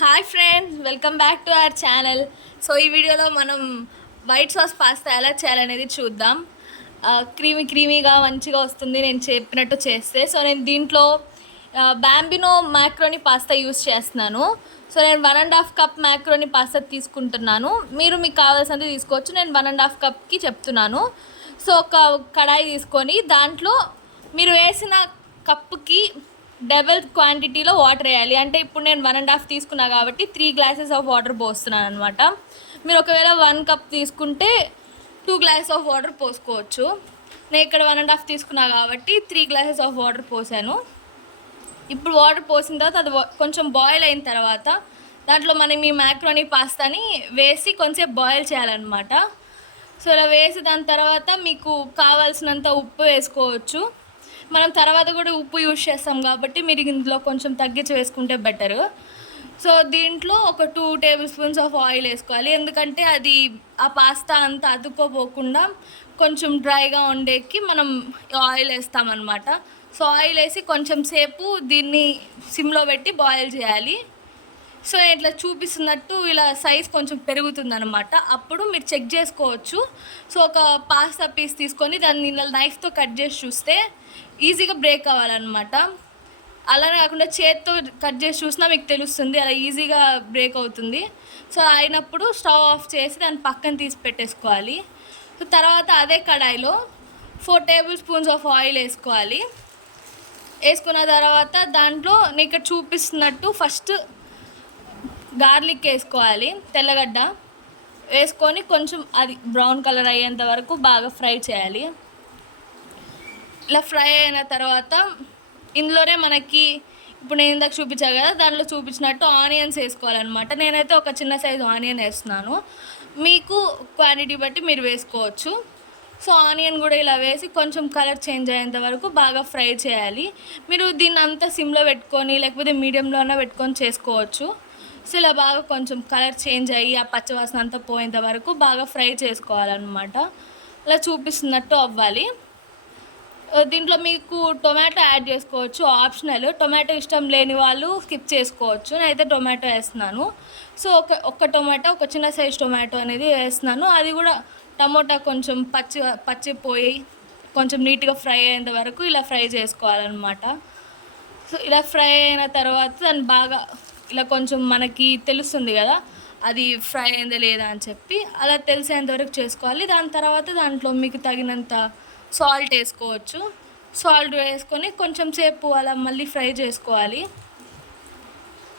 Hi friends, welcome back to our channel. So ఈ వీడియోలో మనం వైట్ సాస్ పాస్తా ఎలా చేయాలనేది చూద్దాం. క్రీమీగా మంచిగా వస్తుంది నేను చెప్పినట్టు చేస్తే. సో నేను దీంట్లో బ్యాంబినో మ్యాక్రోని పాస్తా యూస్ చేస్తున్నాను. సో నేను 1.5 కప్ మ్యాక్రోని పాస్తా తీసుకుంటున్నాను. మీరు మీకు కావాల్సినంత తీసుకోవచ్చు. నేను 1.5 కప్కి చెప్తున్నాను. సో ఒక కడాయి తీసుకొని దాంట్లో మీరు వేసిన కప్పుకి డబల్ క్వాంటిటీలో వాటర్ వేయాలి. అంటే ఇప్పుడు నేను 1.5 తీసుకున్నా కాబట్టి 3 గ్లాసెస్ ఆఫ్ వాటర్ పోస్తున్నాను అనమాట. మీరు ఒకవేళ 1 కప్ తీసుకుంటే 2 గ్లాసెస్ ఆఫ్ వాటర్ పోసుకోవచ్చు. నేను ఇక్కడ 1.5 తీసుకున్నా కాబట్టి 3 గ్లాసెస్ ఆఫ్ వాటర్ పోసాను. ఇప్పుడు వాటర్ పోసిన తర్వాత అది కొంచెం బాయిల్ అయిన తర్వాత దాంట్లో మనం ఈ మ్యాక్రోనీ పాస్తాని వేసి కొంచెం బాయిల్ చేయాలన్నమాట. సో ఇలా వేసి దాని తర్వాత మీకు కావాల్సినంత ఉప్పు వేసుకోవచ్చు. మనం తర్వాత కూడా ఉప్పు యూజ్ చేస్తాం కాబట్టి మీరు ఇందులో కొంచెం తగ్గించి వేసుకుంటే బెటరు. సో దీంట్లో ఒక 2 టేబుల్ స్పూన్స్ ఆఫ్ ఆయిల్ వేసుకోవాలి. ఎందుకంటే అది ఆ పాస్తా అంతా అతుక్కోపోకుండా కొంచెం డ్రైగా ఉండేకి మనం ఆయిల్ వేస్తామన్నమాట. సో ఆయిల్ వేసి కొంచెం సేపు దీన్ని సిమ్లో పెట్టి బాయిల్ చేయాలి. సో ఇట్లా చూపిస్తున్నట్టు ఇలా సైజ్ కొంచెం పెరుగుతుందన్నమాట. అప్పుడు మీరు చెక్ చేసుకోవచ్చు. సో ఒక పాస్తా పీస్ తీసుకొని దాన్ని నైఫ్తో కట్ చేసి చూస్తే ఈజీగా బ్రేక్ అవ్వాలన్నమాట. అలానే కాకుండా చేత్తో కట్ చేసి చూసినా మీకు తెలుస్తుంది, అలా ఈజీగా బ్రేక్ అవుతుంది. సో అయినప్పుడు స్టవ్ ఆఫ్ చేసి దాన్ని పక్కన తీసి పెట్టేసుకోవాలి. సో తర్వాత అదే కడాయిలో 4 టేబుల్ స్పూన్స్ ఆఫ్ ఆయిల్ వేసుకోవాలి. వేసుకున్న తర్వాత దాంట్లో నేను ఇక్కడ చూపిస్తున్నట్టు ఫస్ట్ గార్లిక్ వేసుకోవాలి. తెల్లగడ్డ వేసుకొని కొంచెం అది బ్రౌన్ కలర్ అయ్యేంత వరకు బాగా ఫ్రై చేయాలి. ఇలా ఫ్రై అయిన తర్వాత ఇందులోనే మనకి ఇప్పుడు నేను ఇందాక చూపించా కదా, దాంట్లో చూపించినట్టు ఆనియన్స్ వేసుకోవాలన్నమాట. నేనైతే ఒక చిన్న సైజు ఆనియన్ వేస్తున్నాను. మీకు క్వాంటిటీ బట్టి మీరు వేసుకోవచ్చు. సో ఆనియన్ కూడా ఇలా వేసి కొంచెం కలర్ చేంజ్ అయ్యేంత వరకు బాగా ఫ్రై చేయాలి. మీరు దీన్ని అంతా సిమ్లో పెట్టుకొని లేకపోతే మీడియంలోనే పెట్టుకొని చేసుకోవచ్చు. సో ఇలా బాగా కొంచెం కలర్ చేంజ్ అయ్యి ఆ పచ్చివాసన అంతా పోయేంత వరకు బాగా ఫ్రై చేసుకోవాలన్నమాట. ఇలా చూపిస్తున్నట్టు అవ్వాలి. దీంట్లో మీకు టొమాటో యాడ్ చేసుకోవచ్చు, ఆప్షనల్. టొమాటో ఇష్టం లేని వాళ్ళు స్కిప్ చేసుకోవచ్చు. నేనైతే టొమాటో వేస్తున్నాను. సో ఒక టొమాటో, ఒక చిన్న సైజ్ టొమాటో అనేది వేస్తున్నాను. అది కూడా టమోటా కొంచెం పచ్చిపోయి కొంచెం నీట్గా ఫ్రై అయ్యేంత వరకు ఇలా ఫ్రై చేసుకోవాలన్నమాట. సో ఇలా ఫ్రై అయిన తర్వాత దాన్ని బాగా ఇలా కొంచెం మనకి తెలుస్తుంది కదా అది ఫ్రై అయిందా లేదా అని చెప్పి, అలా తెలిసేంతవరకు చేసుకోవాలి. దాని తర్వాత దాంట్లో మీకు తగినంత సాల్ట్ వేసుకోవచ్చు. సాల్ట్ వేసుకొని కొంచెం సేపు అలా మళ్ళీ ఫ్రై చేసుకోవాలి.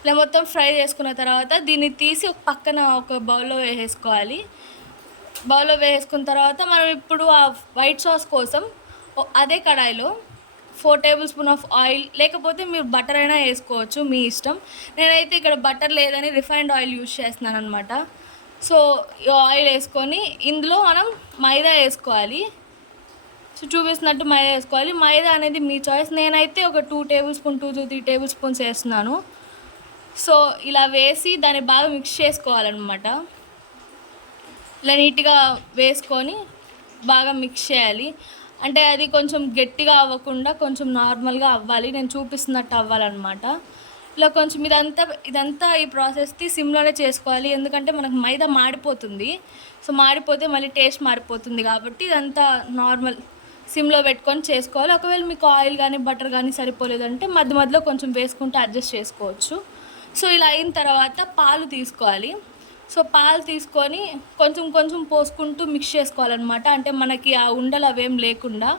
ఇలా మొత్తం ఫ్రై చేసుకున్న తర్వాత దీన్ని తీసి ఒక పక్కన ఒక బౌల్లో వేసేసుకోవాలి. బౌల్లో వేసుకున్న తర్వాత మనం ఇప్పుడు ఆ వైట్ సాస్ కోసం అదే కడాయిలో 4 టేబుల్ స్పూన్ ఆఫ్ ఆయిల్, లేకపోతే మీరు బటర్ అయినా వేసుకోవచ్చు, మీ ఇష్టం. నేనైతే ఇక్కడ బటర్ లేదని రిఫైన్డ్ ఆయిల్ యూజ్ చేస్తున్నాను అనమాట. సో ఈ ఆయిల్ వేసుకొని ఇందులో మనం మైదా వేసుకోవాలి. సో చూపిస్తున్నట్టు మైదా వేసుకోవాలి. మైదా అనేది మీ చాయిస్. నేనైతే ఒక 2 table spoon 2 to 3 table spoons వేస్తున్నాను. సో ఇలా వేసి దాన్ని బాగా మిక్స్ చేసుకోవాలన్నమాట. ఇలా నీట్గా వేసుకొని బాగా మిక్స్ చేయాలి. అంటే అది కొంచెం గట్టిగా అవ్వకుండా కొంచెం నార్మల్గా అవ్వాలి, నేను చూపిస్తున్నట్టు అవ్వాలన్నమాట. ఇలా కొంచెం ఇదంతా ఈ ప్రాసెస్కి సిమ్లోనే చేసుకోవాలి. ఎందుకంటే మనకు మైదా మాడిపోతుంది. సో మాడిపోతే మళ్ళీ టేస్ట్ మారిపోతుంది కాబట్టి ఇదంతా నార్మల్ సిమ్లో పెట్టుకొని చేసుకోవాలి. ఒకవేళ మీకు ఆయిల్ కానీ బటర్ కానీ సరిపోలేదంటే మధ్యలో కొంచెం వేసుకుంటే అడ్జస్ట్ చేసుకోవచ్చు. సో ఇలా అయిన తర్వాత పాలు తీసుకోవాలి. సో పాలు తీసుకొని కొంచెం పోసుకుంటూ మిక్స్ చేసుకోవాలన్నమాట. అంటే మనకి ఆ ఉండలు అవేం లేకుండా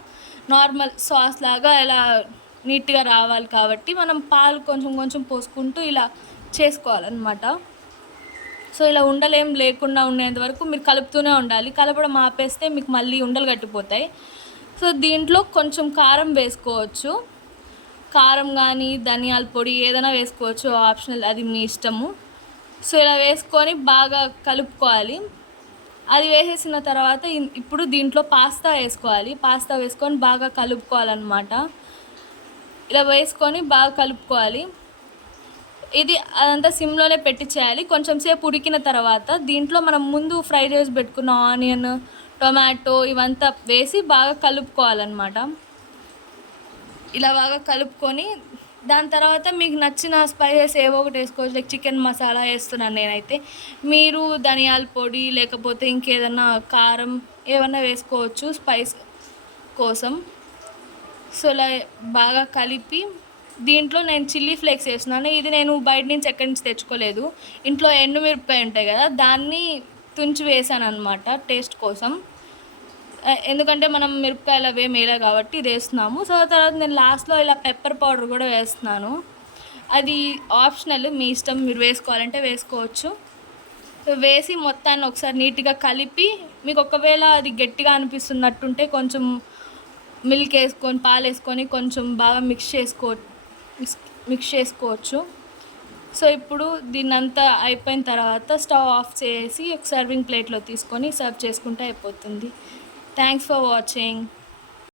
నార్మల్ సాస్ లాగా ఇలా నీట్గా రావాలి కాబట్టి మనం పాలు కొంచెం పోసుకుంటూ ఇలా చేసుకోవాలన్నమాట. సో ఇలా ఉండలు ఏం లేకుండా ఉండేంత వరకు మీరు కలుపుతూనే ఉండాలి. కలపడం ఆపేస్తే మీకు మళ్ళీ ఉండలు కట్టిపోతాయి. సో దీంట్లో కొంచెం కారం వేసుకోవచ్చు. కారం కానీ ధనియాల పొడి ఏదైనా వేసుకోవచ్చు, ఆప్షనల్, అది మీ ఇష్టము. సో ఇలా వేసుకొని బాగా కలుపుకోవాలి. అది వేసేసిన తర్వాత ఇప్పుడు దీంట్లో పాస్తా వేసుకోవాలి. పాస్తా వేసుకొని బాగా కలుపుకోవాలన్నమాట. ఇలా వేసుకొని బాగా కలుపుకోవాలి. ఇది అదంతా సిమ్లోనే పెట్టి చేయాలి. కొంచెం సేపు ఉడికిన తర్వాత దీంట్లో మనం ముందు ఫ్రై చేసి పెట్టుకున్న ఆనియన్, టొమాటో ఇవంతా వేసి బాగా కలుపుకోవాలన్నమాట. ఇలా బాగా కలుపుకొని దాని తర్వాత మీకు నచ్చిన స్పైసెస్ ఏవో ఒకటి వేసుకోవచ్చు. లైక్ చికెన్ మసాలా వేస్తున్నాను నేనైతే. మీరు ధనియాల పొడి లేకపోతే ఇంకేదన్నా కారం ఏమన్నా వేసుకోవచ్చు స్పైస్ కోసం. సో, ఇలా బాగా కలిపి దీంట్లో నేను చిల్లీ ఫ్లేక్స్ వేస్తున్నాను. ఇది నేను బయట నుంచి ఎక్కడి నుంచి తెచ్చుకోలేదు. ఇంట్లో ఎండుమిరపకాయ ఉంటాయి కదా, దాన్ని తుంచి వేసాననమాట టేస్ట్ కోసం. ఎందుకంటే మనం మిరపకాయలు అవేం వేయలే కాబట్టి ఇది వేస్తున్నాము. సో తర్వాత నేను లాస్ట్లో ఇలా పెప్పర్ పౌడర్ కూడా వేస్తున్నాను. అది ఆప్షనల్, మీ ఇష్టం, మీరు వేసుకోవాలంటే వేసుకోవచ్చు. వేసి మొత్తాన్ని ఒకసారి నీట్గా కలిపి, మీకు ఒకవేళ అది గట్టిగా అనిపిస్తున్నట్టుంటే కొంచెం మిల్క్ వేసుకొని, పాలు వేసుకొని కొంచెం బాగా మిక్స్ చేసుకోవచ్చు. సో ఇప్పుడు దీన్నంతా అయిపోయిన తర్వాత స్టవ్ ఆఫ్ చేసి ఒక సర్వింగ్ ప్లేట్లో తీసుకొని సర్వ్ చేసుకుంటే అయిపోతుంది. Thanks for watching.